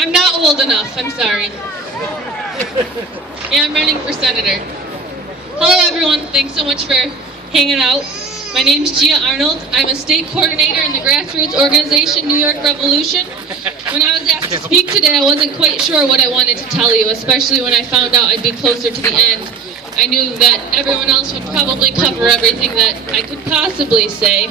I'm not old enough, I'm sorry. Yeah, I'm running for senator. Hello everyone, thanks so much for hanging out. My name is Arnold. I'm a state coordinator in the grassroots organization New York Revolution. When I was asked to speak today, I wasn't quite sure what I wanted to tell you, especially when I found out I'd be closer to the end. I knew that everyone else would probably cover everything that I could possibly say.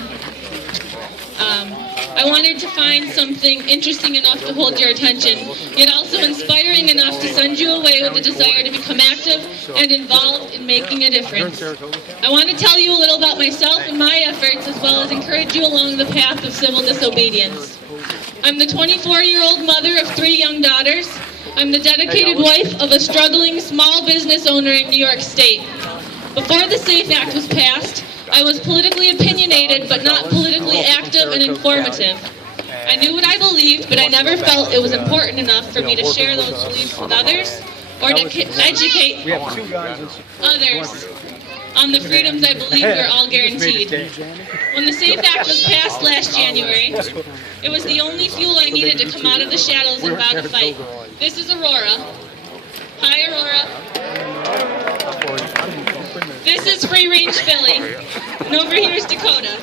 I wanted to find something interesting enough to hold your attention, yet also inspiring enough to send you away with the desire to become active and involved in making a difference. I want to tell you a little about myself and my efforts, as well as encourage you along the path of civil disobedience. I'm the 24-year-old mother of 3 young daughters. I'm the dedicated wife of a struggling small business owner in New York State. Before the SAFE Act was passed, I was politically opinionated, but not politically active and informative. I knew what I believed, but I never felt it was important enough for me to share those beliefs with others or to educate others on the freedoms I believe we're all guaranteed. When the SAFE Act was passed last January, it was the only fuel I needed to come out of the shadows and vow to fight. This is Aurora. Hi, Aurora. This is Free Range Philly, and over here is Dakota.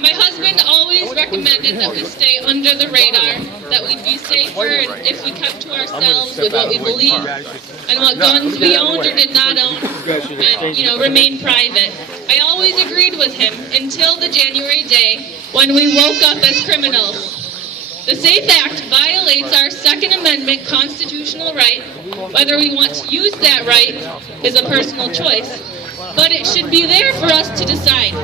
My husband always recommended that we stay under the radar, that we'd be safer if we kept to ourselves with what we believe and what guns we owned or did not own, and, remain private. I always agreed with him until the January day when we woke up as criminals. The SAFE Act violates our Second Amendment constitutional right. Whether we want to use that right is a personal choice, but it should be there for us to decide.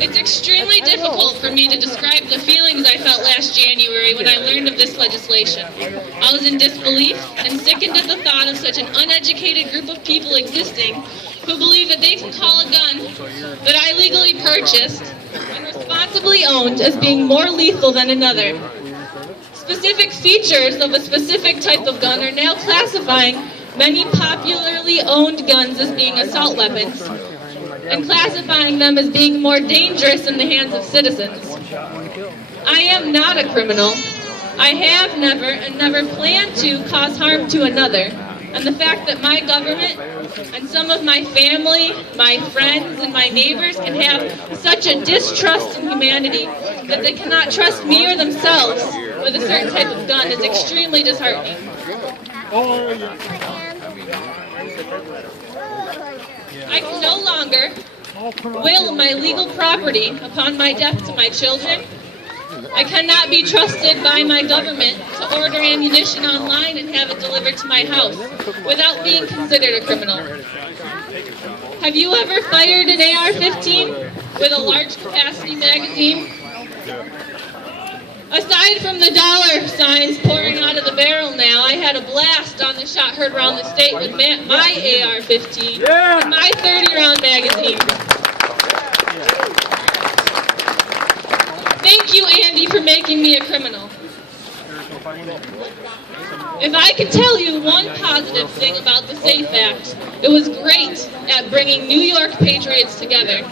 It's extremely difficult for me to describe the feelings I felt last January when I learned of this legislation. I was in disbelief and sickened at the thought of such an uneducated group of people existing who believe that they can call a gun that I legally purchased and responsibly owned as being more lethal than another. Specific features of a specific type of gun are now classifying many popularly owned guns as being assault weapons and classifying them as being more dangerous in the hands of citizens. I am not a criminal. I have never and never planned to cause harm to another. And the fact that my government and some of my family, my friends, and my neighbors can have such a distrust in humanity that they cannot trust me or themselves with a certain type of gun is extremely disheartening. I can no longer will my legal property upon my death to my children. I cannot be trusted by my government to order ammunition online and have it delivered to my house without being considered a criminal. Have you ever fired an AR-15 with a large capacity magazine? Aside from the dollar signs pouring out of the barrel now, I had a blast on the shot heard around the state with my AR-15 and my 30-round magazine. Thank you, Andy, for making me a criminal. If I could tell you one positive thing about the SAFE Act, it was great at bringing New York patriots together.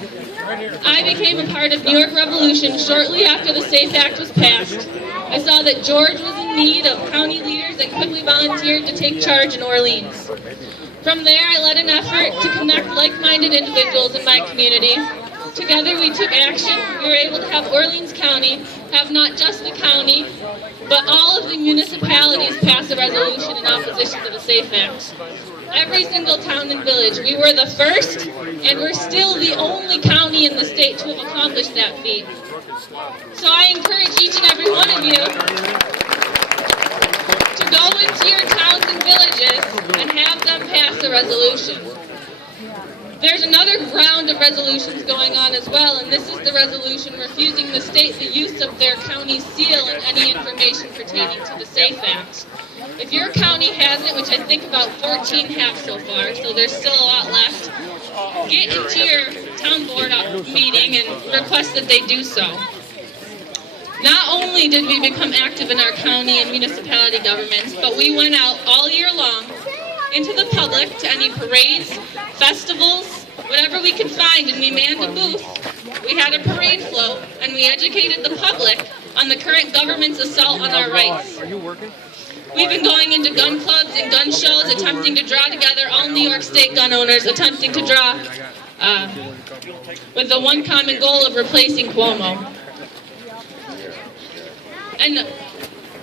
I became a part of New York Revolution shortly after the SAFE Act was passed. I saw that George was in need of county leaders and quickly volunteered to take charge in Orleans. From there, I led an effort to connect like-minded individuals in my community. Together we took action. We were able to have Orleans County have not just the county, but all of the municipalities pass a resolution in opposition to the SAFE Act. Every single town and village. We were the first, and we're still the only county in the state to have accomplished that feat. So I encourage each and every one of you to go into your towns and villages and have them pass a resolution. There's another round of resolutions going on as well, and this is the resolution refusing the state the use of their county seal and any information pertaining to the SAFE Act. If your county hasn't, which I think about 14 have so far, so there's still a lot left, get into your town board meeting and request that they do so. Not only did we become active in our county and municipality governments, but we went out all year long into the public to any parades, festivals, whatever we could find, and we manned a booth We had a parade float, and we educated the public on the current government's assault on our rights. We've been going into gun clubs and gun shows, attempting to draw together all New York State gun owners, attempting to draw with the one common goal of replacing Cuomo. And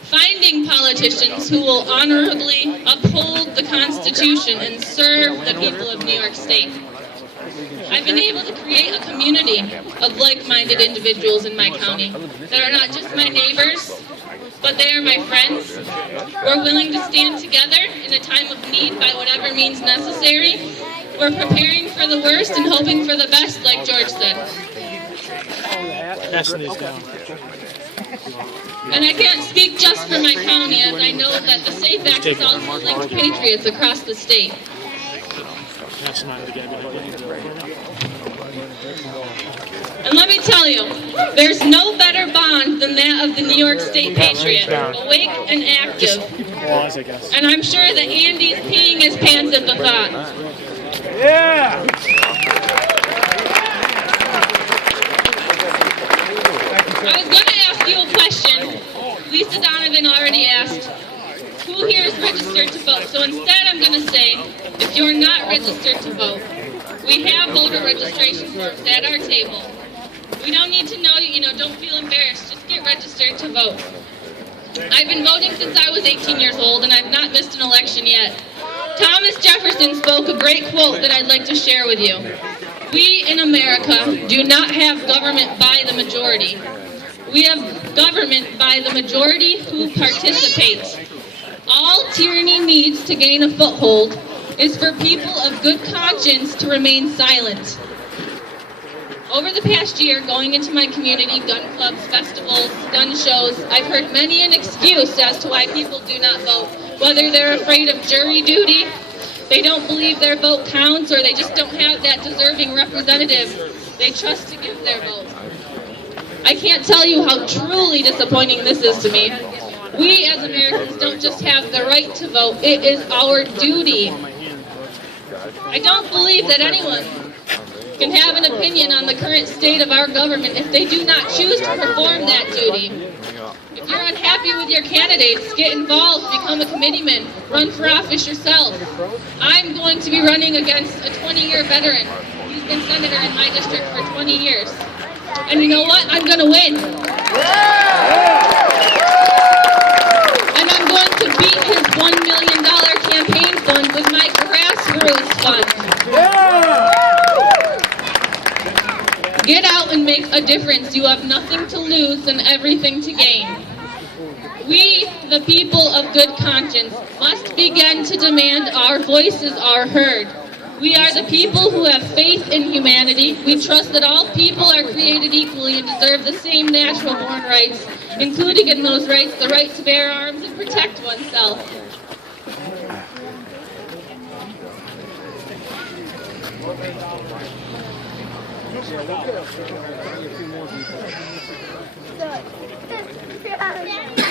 finding politicians who will honorably uphold the Constitution and serve the people of New York State. I've been able to create a community of like-minded individuals in my county that are not just my neighbors, but they are my friends. We're willing to stand together in a time of need by whatever means necessary. We're preparing for the worst and hoping for the best, like George said. And I can't speak just for my county, as I know that the SAFE Act is also linked to patriots across the state. And let me tell you, there's no better bond than that of the New York State patriot, awake and active. And I'm sure that Andy's peeing his pants at the thought. Yeah! I was going to ask you a question. Lisa Donovan already asked, who here is registered to vote? So instead I'm going to say, if you're not registered to vote, we have voter registration forms at our table. We don't need to know you, don't feel embarrassed. Just get registered to vote. I've been voting since I was 18 years old, and I've not missed an election yet. Thomas Jefferson spoke a great quote that I'd like to share with you. We in America do not have government by the majority. We have government by the majority who participate. All tyranny needs to gain a foothold is for people of good conscience to remain silent. Over the past year, going into my community, gun clubs, festivals, gun shows, I've heard many an excuse as to why people do not vote. Whether they're afraid of jury duty, they don't believe their vote counts, or they just don't have that deserving representative they trust to give their vote. I can't tell you how truly disappointing this is to me. We as Americans don't just have the right to vote, it is our duty. I don't believe that anyone can have an opinion on the current state of our government if they do not choose to perform that duty. If you're unhappy with your candidates, get involved, become a committeeman, run for office yourself. I'm going to be running against a 20-year veteran. He's been senator in my district for 20 years. And you know what? I'm going to win. And I'm going to beat his $1 million campaign fund with my grassroots fund. Get out and make a difference. You have nothing to lose and everything to gain. We, the people of good conscience, must begin to demand our voices are heard. We are the people who have faith in humanity. We trust that all people are created equally and deserve the same natural-born rights, including in those rights the right to bear arms and protect oneself.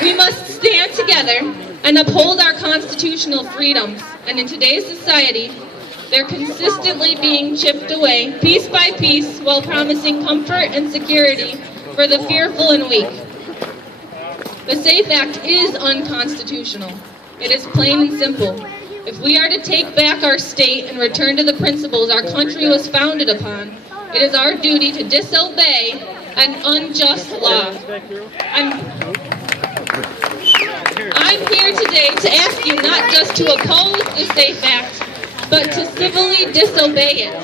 We must stand together and uphold our constitutional freedoms, and in today's society, they're consistently being chipped away, piece by piece, while promising comfort and security for the fearful and weak. The SAFE Act is unconstitutional. It is plain and simple. If we are to take back our state and return to the principles our country was founded upon, it is our duty to disobey an unjust law. I'm here today to ask you not just to oppose the SAFE Act, but to civilly disobey it.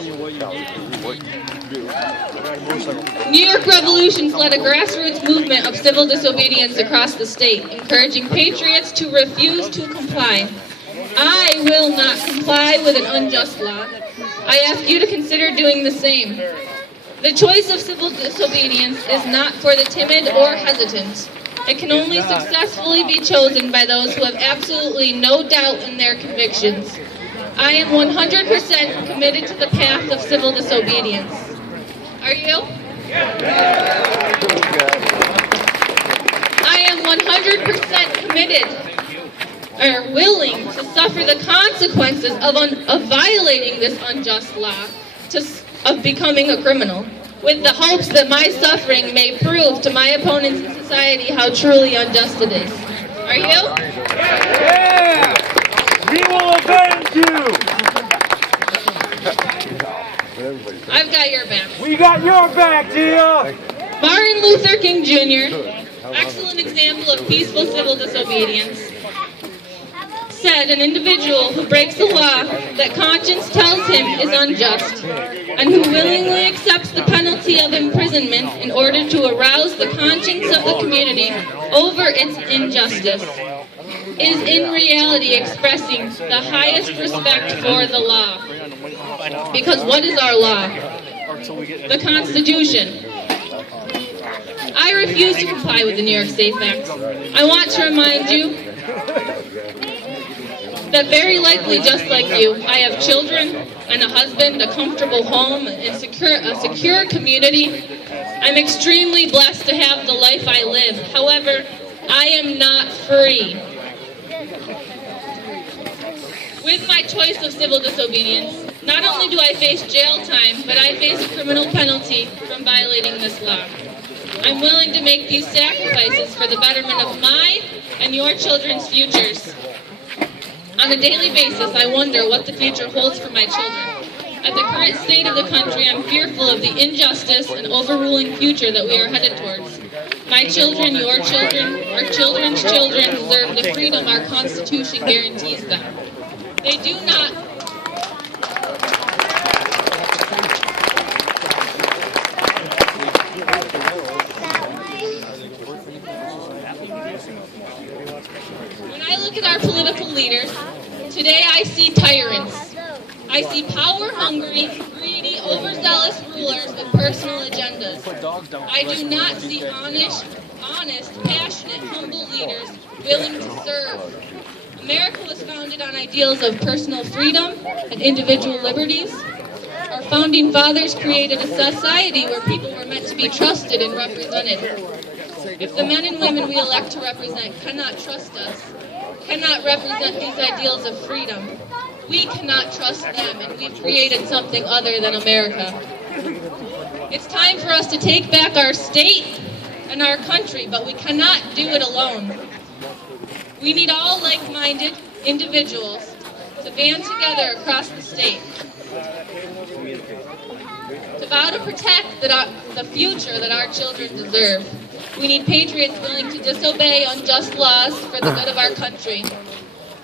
New York Revolutions led a grassroots movement of civil disobedience across the state, encouraging patriots to refuse to comply. I will not comply with an unjust law. I ask you to consider doing the same. The choice of civil disobedience is not for the timid or hesitant. It can only successfully be chosen by those who have absolutely no doubt in their convictions. I am 100% committed to the path of civil disobedience. Are you? I am 100% committed, or willing to suffer the consequences of violating this unjust law, of becoming a criminal. with the hopes that my suffering may prove to my opponents in society how truly unjust it is. Are you? Yeah! We will avenge you! I've got your back. We got your back, dear! Martin Luther King Jr., excellent example of peaceful civil disobedience, said an individual who breaks a law that conscience tells him is unjust and who willingly accepts the penalty of imprisonment in order to arouse the conscience of the community over its injustice is in reality expressing the highest respect for the law. Because what is our law? The Constitution. I refuse to comply with the New York Safe Act. I want to remind you that very likely, just like you, I have children and a husband, a comfortable home, and a secure community. I'm extremely blessed to have the life I live. However, I am not free. With my choice of civil disobedience, not only do I face jail time, but I face a criminal penalty from violating this law. I'm willing to make these sacrifices for the betterment of my and your children's futures. On a daily basis, I wonder what the future holds for my children. At the current state of the country, I'm fearful of the injustice and overruling future that we are headed towards. My children, your children, our children's children deserve the freedom our Constitution guarantees them. They do not. When I look at our political leaders, today I see tyrants. I see power-hungry, greedy, overzealous rulers with personal agendas. I do not see honest, passionate, humble leaders willing to serve. America was founded on ideals of personal freedom and individual liberties. Our founding fathers created a society where people were meant to be trusted and represented. If the men and women we elect to represent cannot trust us, cannot represent these ideals of freedom, we cannot trust them, and we've created something other than America. It's time for us to take back our state and our country, but we cannot do it alone. We need all like-minded individuals to band together across the state, to vow to protect the future that our children deserve. We need patriots willing to disobey unjust laws for the good of our country.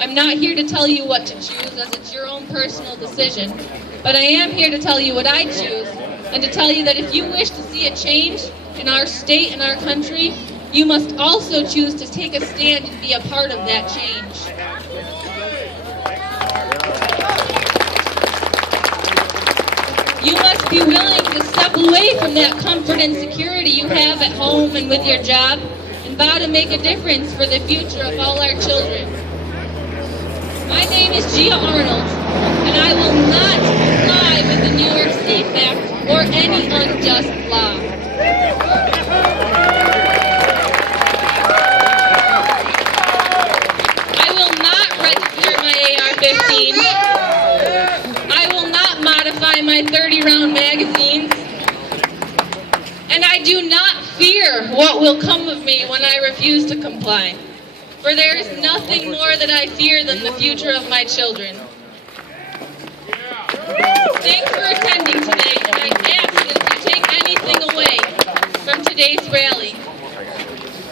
I'm not here to tell you what to choose, as it's your own personal decision, but I am here to tell you what I choose, and to tell you that if you wish to see a change in our state and our country, you must also choose to take a stand and be a part of that change. You must be willing to step away from that comfort and security you have at home and with your job, and vow to make a difference for the future of all our children. My name is Arnold, and I will not comply with the New York Safe Act or any unjust law. I will not register my AR-15. I will not modify my 30-round magazines. And I do not fear what will come of me when I refuse to comply. For there is nothing more that I fear than the future of my children. Thanks for attending today, and I ask that if you take anything away from today's rally,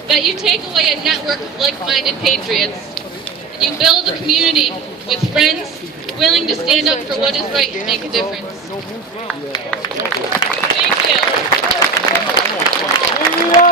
that you take away a network of like-minded patriots, and you build a community with friends willing to stand up for what is right and make a difference. Thank you.